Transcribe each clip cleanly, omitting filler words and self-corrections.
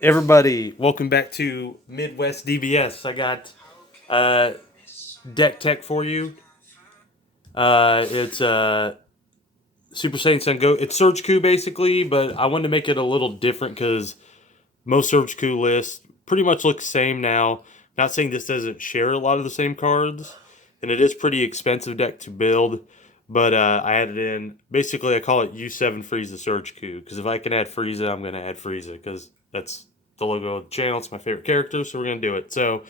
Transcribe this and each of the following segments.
Everybody, welcome back to Midwest DBS. I got uh, deck tech for you. It's Super Saiyan Son Go. It's Surgeku basically, but I wanted to make it a little different because most Surgeku lists pretty much look the same now. Not saying this doesn't share a lot of the same cards, and it is pretty expensive deck to build. But I added in basically I call it U7 Frieza Surgeku because if I can add Frieza, I'm gonna add Frieza because that's the logo of the channel. It's my favorite character, so we're gonna do it. So,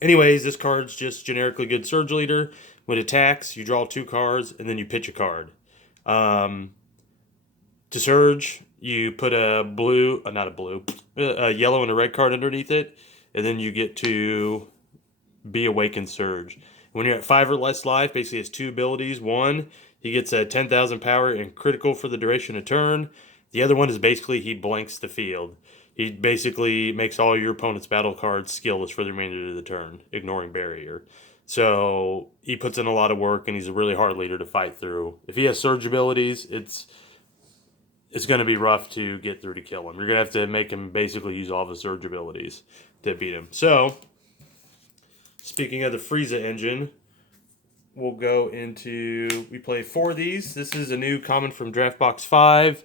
anyways, this card's just generically good Surge Leader. When it attacks, you draw two cards and then you pitch a card. Um, to Surge, you put a yellow and a red card underneath it, and then you get to be Awakened Surge. When you're at 5 or less life, basically has two abilities. One, he gets a 10,000 power and critical for the duration of turn. The other one is basically he blanks the field. He basically makes all your opponent's battle cards skillless for the remainder of the turn, ignoring barrier. So he puts in a lot of work, and he's a really hard leader to fight through. If he has surge abilities, it's going to be rough to get through to kill him. You're going to have to make him basically use all of his surge abilities to beat him. So, speaking of the Frieza engine, we'll go into. We play four of these. This is a new common from Draft Box 5.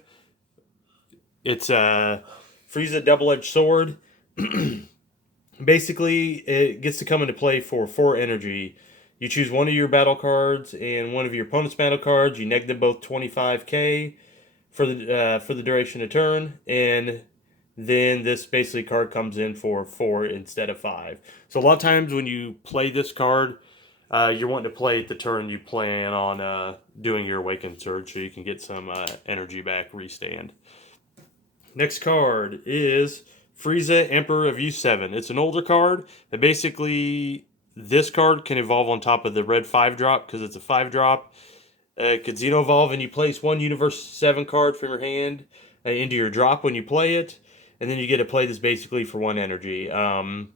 It's a Frieza Double Edged Sword. Basically, it gets to come into play for 4 energy. You choose one of your battle cards and one of your opponent's battle cards. You neg them both 25k for the duration of turn, and then this basically card comes in for 4 instead of 5. So a lot of times when you play this card, you're wanting to play at the turn you plan on doing your Awakened Surge so you can get some energy back, restand. Next card is Frieza, Emperor of U7. It's an older card, but basically this card can evolve on top of the red 5-drop because it's a 5-drop. It could Xeno Evolve, and you place one Universe 7 card from your hand into your drop when you play it, and then you get to play this basically for 1 energy. And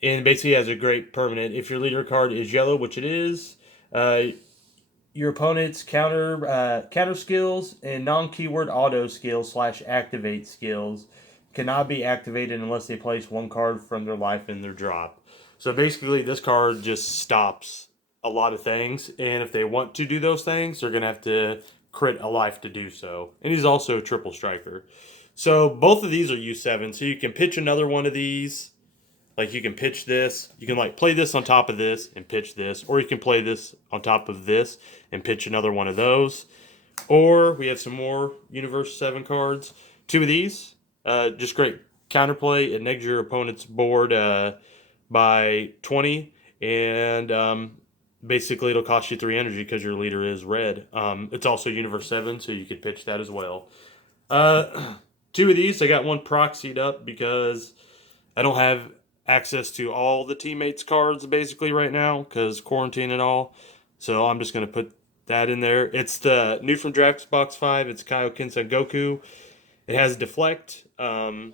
basically has a great permanent. If your leader card is yellow, which it is, your opponent's counter skills and non-keyword auto skills / activate skills cannot be activated unless they place 1 card from their life in their drop. So basically, this card just stops a lot of things, and if they want to do those things, they're gonna have to crit a life to do so. And he's also a triple striker. So both of these are U7. So you can pitch another one of these. Like you can pitch this, you can like play this on top of this and pitch this, or you can play this on top of this and pitch another one of those. Or we have some more Universe 7 cards. 2 of these, just great counterplay. It negs your opponent's board by 20, and basically it'll cost you 3 energy because your leader is red. It's also Universe 7, so you could pitch that as well. 2 of these, I got one proxied up because I don't have access to all the teammates' cards basically right now because quarantine and all. So I'm just going to put that in there. It's the new from Draft Box 5. It's Wilkinson Sengoku. It has Deflect. And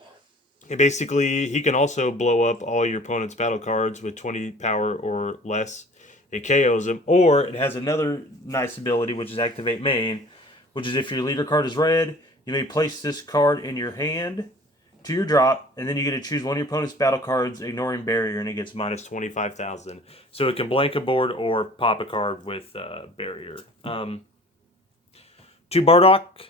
basically, he can also blow up all your opponent's battle cards with 20 power or less. It KOs them. Or it has another nice ability, which is Activate Main, which is if your leader card is red, you may place this card in your hand to your drop, and then you get to choose one of your opponent's battle cards, ignoring barrier, and it gets minus 25,000. So it can blank a board or pop a card with barrier. 2 Bardock,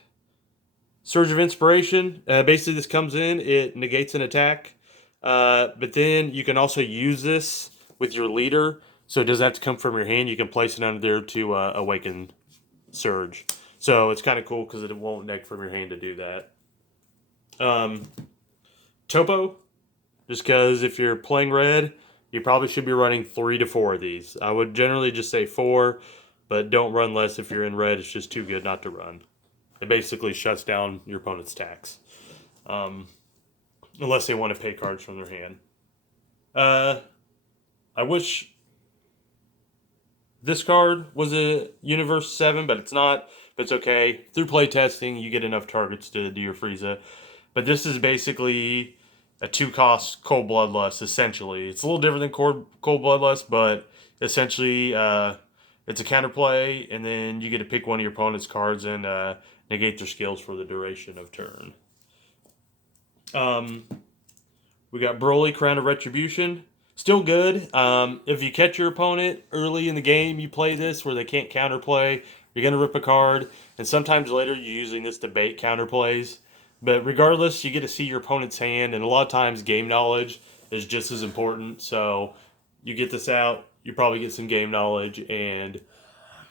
Surge of Inspiration. Basically, this comes in, it negates an attack, but then you can also use this with your leader, so it doesn't have to come from your hand. You can place it under there to awaken Surge. So it's kind of cool because it won't neg from your hand to do that. Topo, just because if you're playing red, you probably should be running 3 to 4 of these. I would generally just say 4, but don't run less if you're in red. It's just too good not to run. It basically shuts down your opponent's tax, unless they want to pay cards from their hand. I wish this card was a Universe 7, but it's not. But it's okay. Through playtesting, you get enough targets to do your Frieza. But this is basically a 2-cost Cold Bloodlust, essentially. It's a little different than Cold Bloodlust, but essentially it's a counterplay, and then you get to pick one of your opponent's cards and negate their skills for the duration of turn. We got Broly, Crown of Retribution. Still good. If you catch your opponent early in the game, you play this where they can't counterplay. You're going to rip a card. And sometimes later you're using this to bait counterplays. But regardless, you get to see your opponent's hand. And a lot of times game knowledge is just as important. So you get this out, you probably get some game knowledge and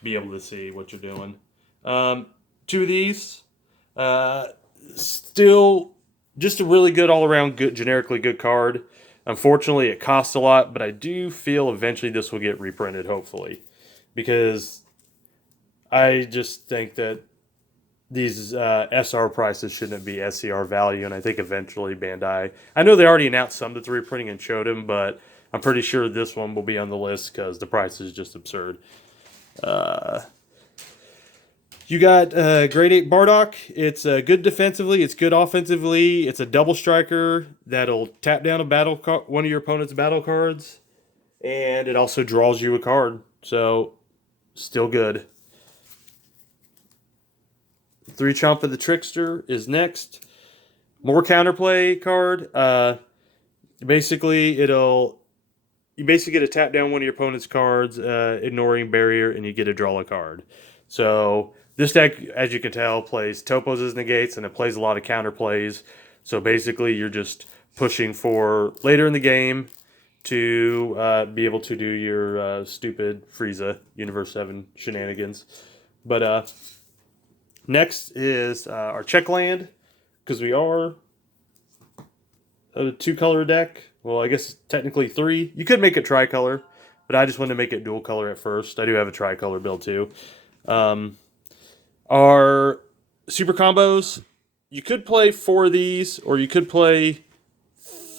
be able to see what you're doing. Two of these. Still just a really good all-around, good, generically good card. Unfortunately, it costs a lot, but I do feel eventually this will get reprinted, hopefully. Because I just think that these SR prices shouldn't be SCR value, and I think eventually Bandai... I know they already announced some that's reprinting and showed them, but I'm pretty sure this one will be on the list because the price is just absurd. You got Grade 8 Bardock. It's good defensively. It's good offensively. It's a double striker that'll tap down one of your opponent's battle cards. And it also draws you a card. So, still good. 3 Chomp of the Trickster is next. More counterplay card. You basically get to tap down one of your opponent's cards, ignoring barrier, and you get to draw a card. So this deck, as you can tell, plays topos as negates, and it plays a lot of counterplays. So basically, you're just pushing for later in the game to be able to do your stupid Freiza Universe 7 shenanigans. But next is our Check Land, because we are a 2-color deck. Well, I guess technically 3. You could make it tricolor, but I just wanted to make it dual color at first. I do have a tricolor build too. Our super combos, you could play 4 of these, or you could play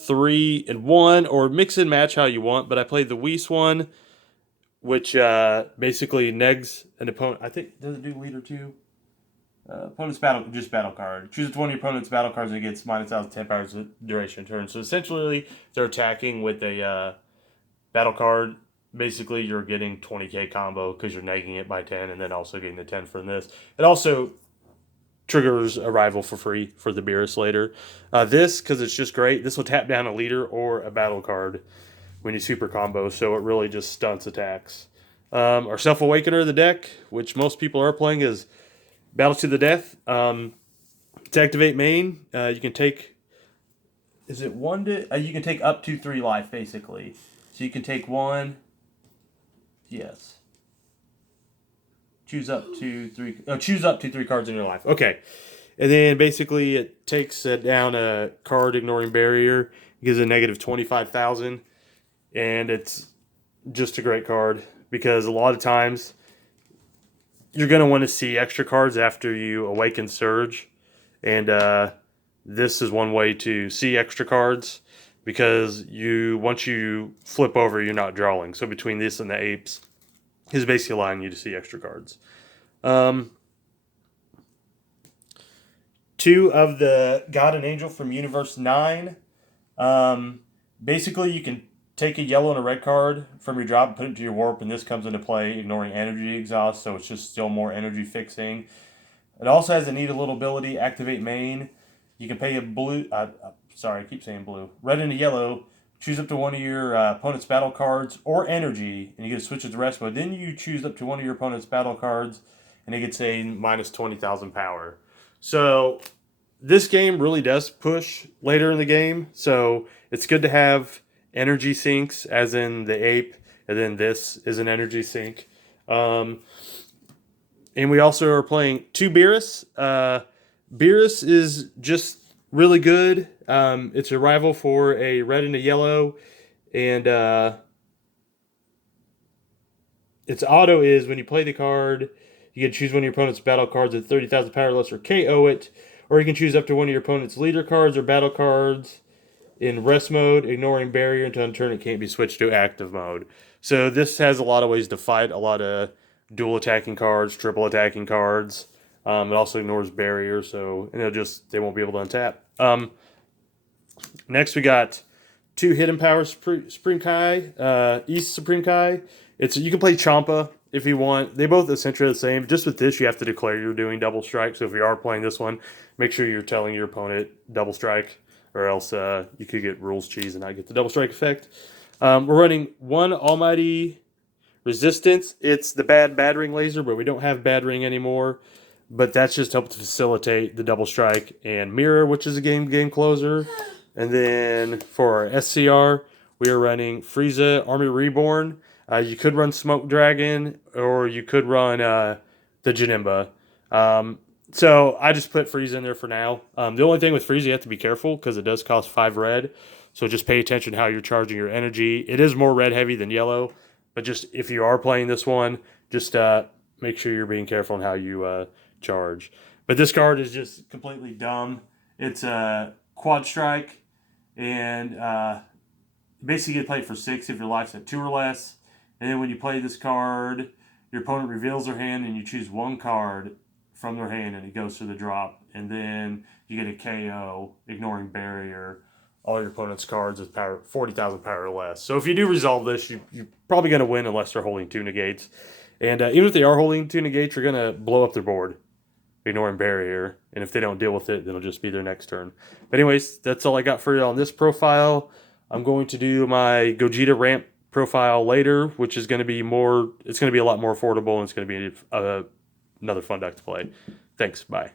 3 and 1, or mix and match how you want. But I played the Whis one, which basically negs an opponent. I think, does it do leader too? Opponent's battle card. Choose one of your opponent's battle cards and it gets -1,000 temp hours duration turn. So essentially, they're attacking with a battle card. Basically, you're getting 20k combo because you're negging it by 10 and then also getting the 10 from this. It also triggers a rival for free for the Beerus later. This, because it's just great, this will tap down a leader or a battle card when you super combo, so it really just stunts attacks. Our Self-Awakener of the deck, which most people are playing, is Battle to the Death. To activate main, you can take... Is it 1 to... you can take up to 3 life, basically. So you can take 1... Yes. Choose up to 3... choose up to 3 cards in your life. Okay. And then basically it takes down a card ignoring barrier. It gives a negative 25,000. And it's just a great card. Because a lot of times you're going to want to see extra cards after you awaken Surge. And this is one way to see extra cards. Because once you flip over, you're not drawing. So between this and the Apes, is basically allowing you to see extra cards. 2 of the God and Angel from Universe 9. Basically, you can take a yellow and a red card from your drop and put it to your warp, and this comes into play, ignoring energy exhaust, so it's just still more energy fixing. It also has a neat little ability, Activate Main. You can pay a blue... sorry, I keep saying blue. Red and a yellow. Choose up to one of your opponent's battle cards or energy, and you get to switch it to rest mode. Then you choose up to one of your opponent's battle cards, and it gets a minus 20,000 power. So this game really does push later in the game. So it's good to have energy sinks, as in the Ape, and then this is an energy sink. And we also are playing 2 Beerus. Beerus is just really good. It's a rival for a red and a yellow. And its auto is when you play the card, you can choose one of your opponent's battle cards at 30,000 power less or KO it. Or you can choose up to one of your opponent's leader cards or battle cards in rest mode, ignoring barrier until turn it can't be switched to active mode. So this has a lot of ways to fight a lot of dual attacking cards, triple attacking cards. It also ignores barrier, so they won't be able to untap. Next, we got 2 Hidden Power Supreme Kai, East Supreme Kai. You can play Champa if you want. They both essentially the same. Just with this, you have to declare you're doing double strike. So if you are playing this one, make sure you're telling your opponent double strike. or else you could get rules cheese and not get the double strike effect. We're running one Almighty Resistance. It's the bad ring laser, but we don't have bad ring anymore. But that's just helped to facilitate the double strike and mirror, which is a game closer. And then for our SCR, we are running Freiza Army Reborn. You could run Smoke Dragon, or you could run the Janemba. So I just put Freiza in there for now. The only thing with Freiza, you have to be careful because it does cost 5 red. So just pay attention to how you're charging your energy. It is more red heavy than yellow, but just if you are playing this one, just make sure you're being careful on how you charge. But this card is just completely dumb. It's a quad strike, and basically you get played for 6 if your life's at 2 or less. And then when you play this card, your opponent reveals their hand, and you choose one card from their hand, and it goes to the drop. And then you get a KO, ignoring barrier, all your opponent's cards with power 40,000 power or less. So if you do resolve this, you're probably going to win unless they're holding 2 negates. And even if they are holding 2 negates, you're going to blow up their board, ignoring barrier. And if they don't deal with it, then it'll just be their next turn. But anyways, that's all I got for you on this profile. I'm going to do my Gogeta ramp profile later, which is going to be more, it's going to be a lot more affordable, and it's going to be another fun deck to play. Thanks, bye.